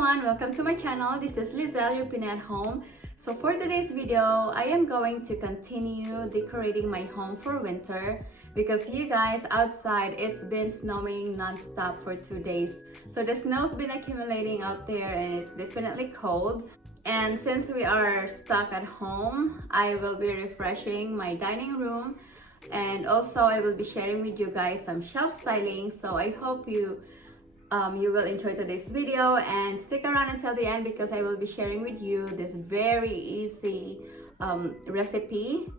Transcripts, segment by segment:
everyone, welcome to my channel. This is Liezl, your Pina at home. So for today's video, I am going to continue decorating my home for winter because you guys, outside it's been snowing non-stop for 2 days. So the snow's been accumulating out there and it's definitely cold. And since we are stuck at home, I will be refreshing my dining room, and also I will be sharing with you guys some shelf styling. So I hope you will enjoy today's video and stick around until the end because I will be sharing with you this very easy recipe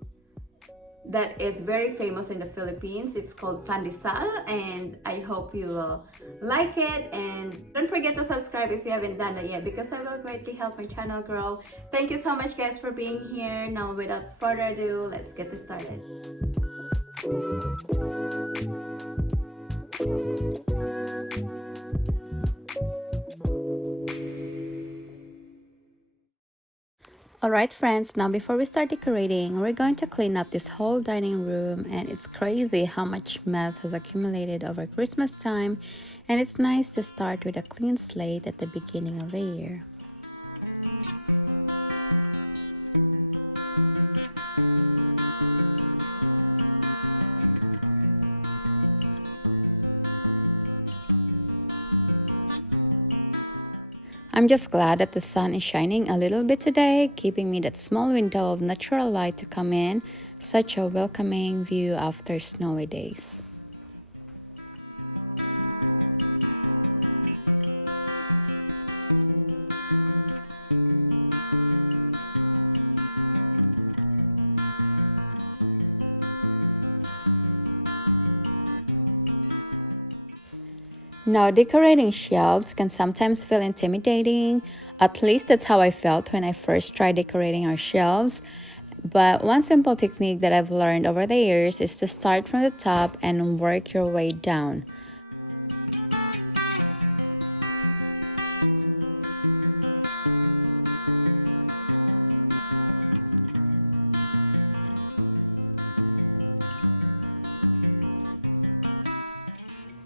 that is very famous in the Philippines. It's called Pandesal, and I hope you will like it. And don't forget to subscribe if you haven't done that yet because I will greatly help my channel grow. Thank you so much guys for being here. Now without further ado, let's get this started. Alright friends, now before we start decorating, we're going to clean up this whole dining room, and it's crazy how much mess has accumulated over Christmas time, and it's nice to start with a clean slate at the beginning of the year. I'm just glad that the sun is shining a little bit today, giving me that small window of natural light to come in. Such a welcoming view after snowy days. Now, decorating shelves can sometimes feel intimidating. At least that's how I felt when I first tried decorating our shelves. But one simple technique that I've learned over the years is to start from the top and work your way down.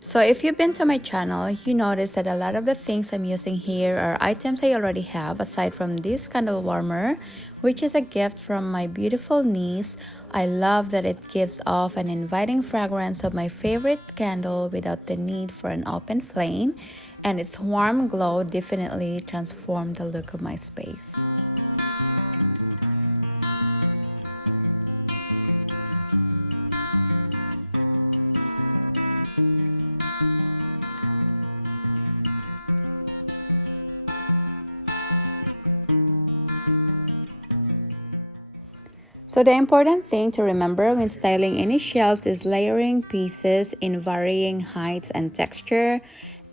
So if you've been to my channel, you notice that a lot of the things I'm using here are items I already have, aside from this candle warmer, which is a gift from my beautiful niece. I love that it gives off an inviting fragrance of my favorite candle without the need for an open flame, and its warm glow definitely transformed the look of my space. So the important thing to remember when styling any shelves is layering pieces in varying heights and texture,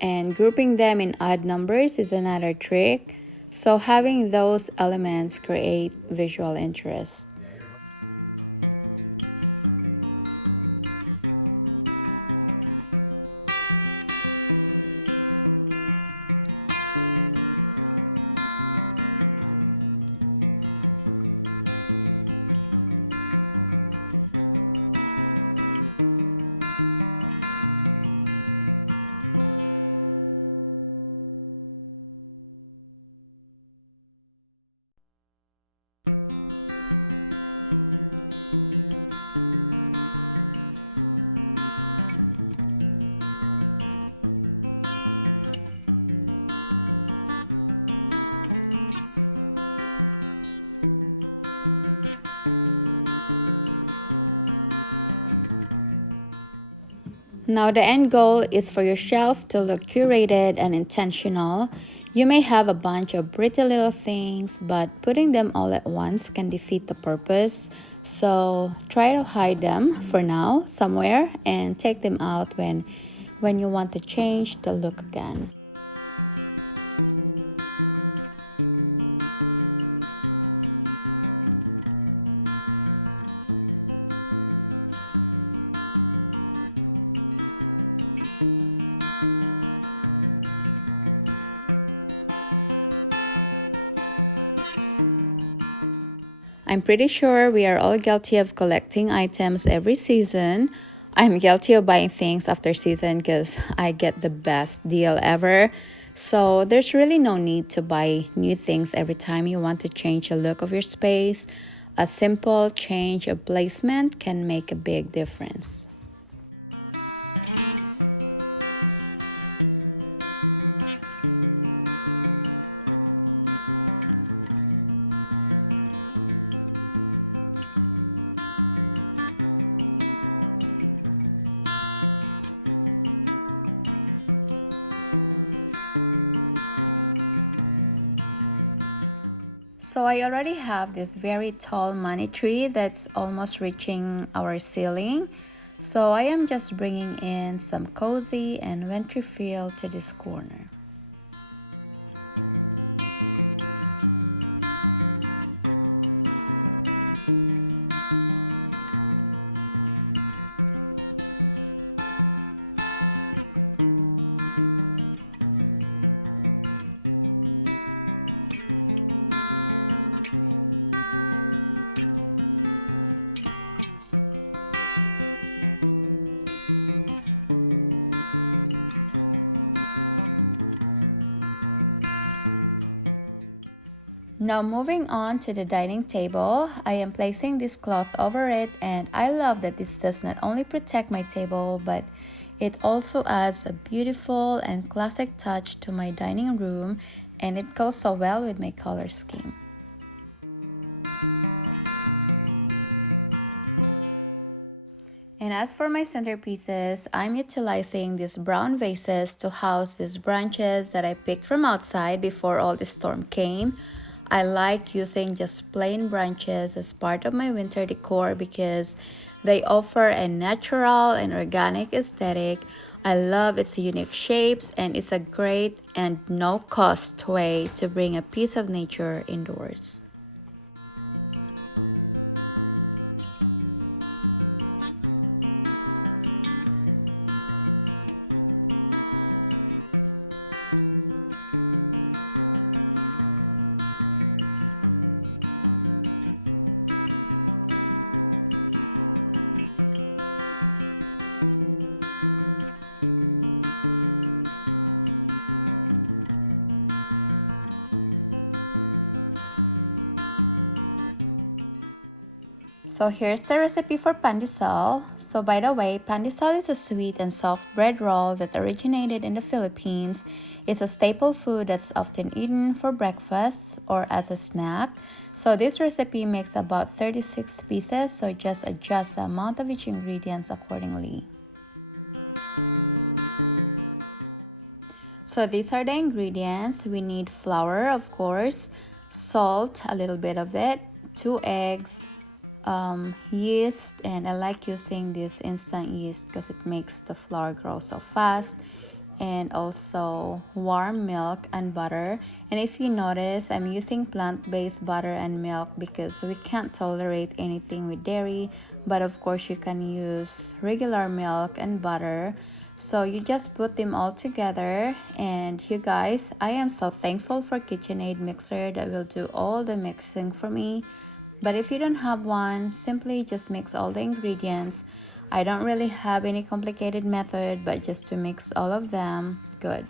and grouping them in odd numbers is another trick. So having those elements create visual interest. Now the end goal is for your shelf to look curated and intentional. You may have a bunch of pretty little things, but putting them all at once can defeat the purpose. So try to hide them for now somewhere and take them out when you want to change the look again. I'm pretty sure we are all guilty of collecting items every season. I'm guilty of buying things after season because I get the best deal ever. So there's really no need to buy new things every time you want to change the look of your space. A simple change of placement can make a big difference. So I already have this very tall money tree that's almost reaching our ceiling. So I am just bringing in some cozy and wintry feel to this corner. Now moving on to the dining table, I am placing this cloth over it, and I love that this does not only protect my table but it also adds a beautiful and classic touch to my dining room, and it goes so well with my color scheme. And as for my centerpieces, I'm utilizing these brown vases to house these branches that I picked from outside before all the storm came. I like using just plain branches as part of my winter decor because they offer a natural and organic aesthetic. I love its unique shapes, and it's a great and no cost way to bring a piece of nature indoors. So here's the recipe for pandesal. So by the way, pandesal is a sweet and soft bread roll that originated in the Philippines. It's a staple food that's often eaten for breakfast or as a snack. So this recipe makes about 36 pieces, so just adjust the amount of each ingredients accordingly. So these are the ingredients. We need flour, of course, salt, a little bit of it, 2 eggs, yeast, and I like using this instant yeast because it makes the flour grow so fast, and also warm milk and butter. And if you notice, I'm using plant-based butter and milk because we can't tolerate anything with dairy, but of course you can use regular milk and butter. So you just put them all together, and you guys, I am so thankful for KitchenAid mixer that will do all the mixing for me. But if you don't have one, simply just mix all the ingredients. I don't really have any complicated method, but just to mix all of them, good.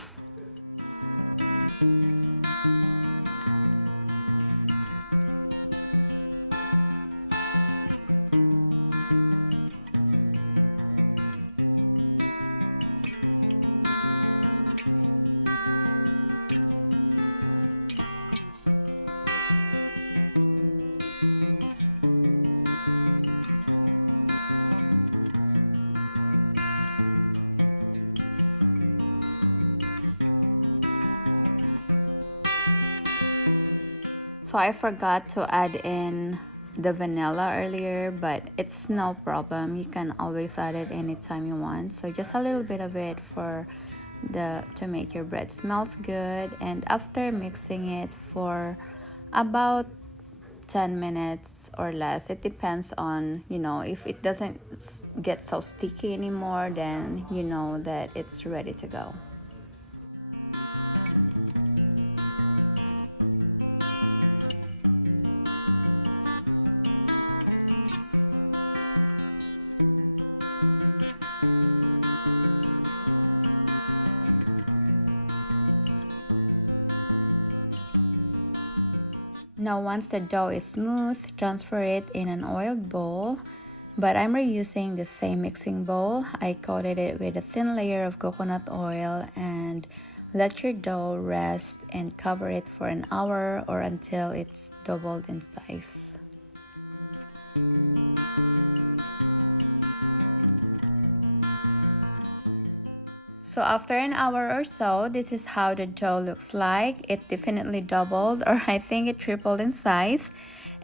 So I forgot to add in the vanilla earlier, but it's no problem. You can always add it anytime you want. So just a little bit of it for to make your bread smells good. And after mixing it for about 10 minutes or less, it depends on, if it doesn't get so sticky anymore, then you know that it's ready to go. once the dough is smooth, transfer it in an oiled bowl. But I'm reusing the same mixing bowl. I coated it with a thin layer of coconut oil and let your dough rest and cover it for an hour or until it's doubled in size. So after an hour or so, this is how the dough looks like. It definitely doubled, or I think it tripled in size,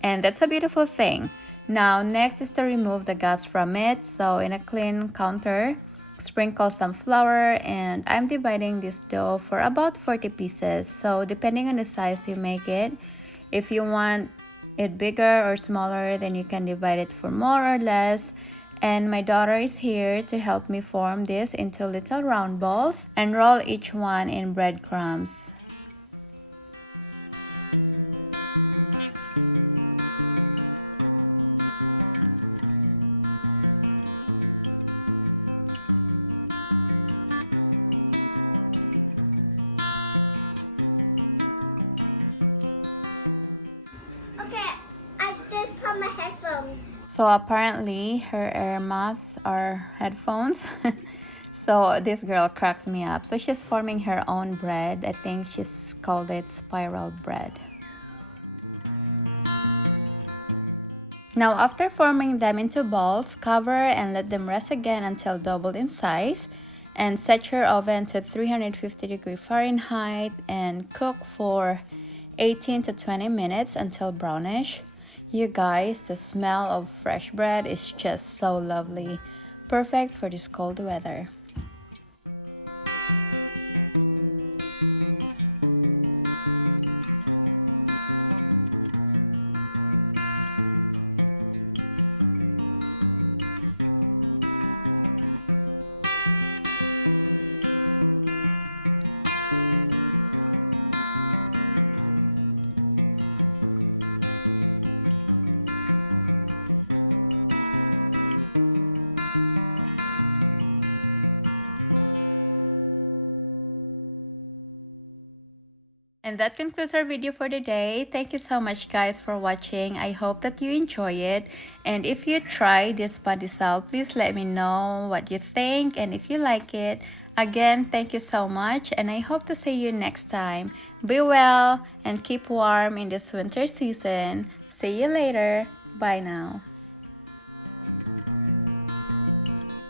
and that's a beautiful thing. Now next is to remove the gas from it. So in a clean counter, sprinkle some flour, and I'm dividing this dough for about 40 pieces. So depending on the size you make it, if you want it bigger or smaller, then you can divide it for more or less. And my daughter is here to help me form this into little round balls and roll each one in breadcrumbs. So apparently her earmuffs are headphones. So this girl cracks me up. So she's forming her own bread. I think she's called it spiral bread. Now after forming them into balls, cover and let them rest again until doubled in size. And set your oven to 350 Fahrenheit and cook for 18 to 20 minutes until brownish. You guys, the smell of fresh bread is just so lovely. Perfect for this cold weather. And that concludes our video for today. Thank you so much guys for watching. I hope that you enjoy it. And if you try this pandesal, please let me know what you think and if you like it. Again, thank you so much and I hope to see you next time. Be well and keep warm in this winter season. See you later. Bye now.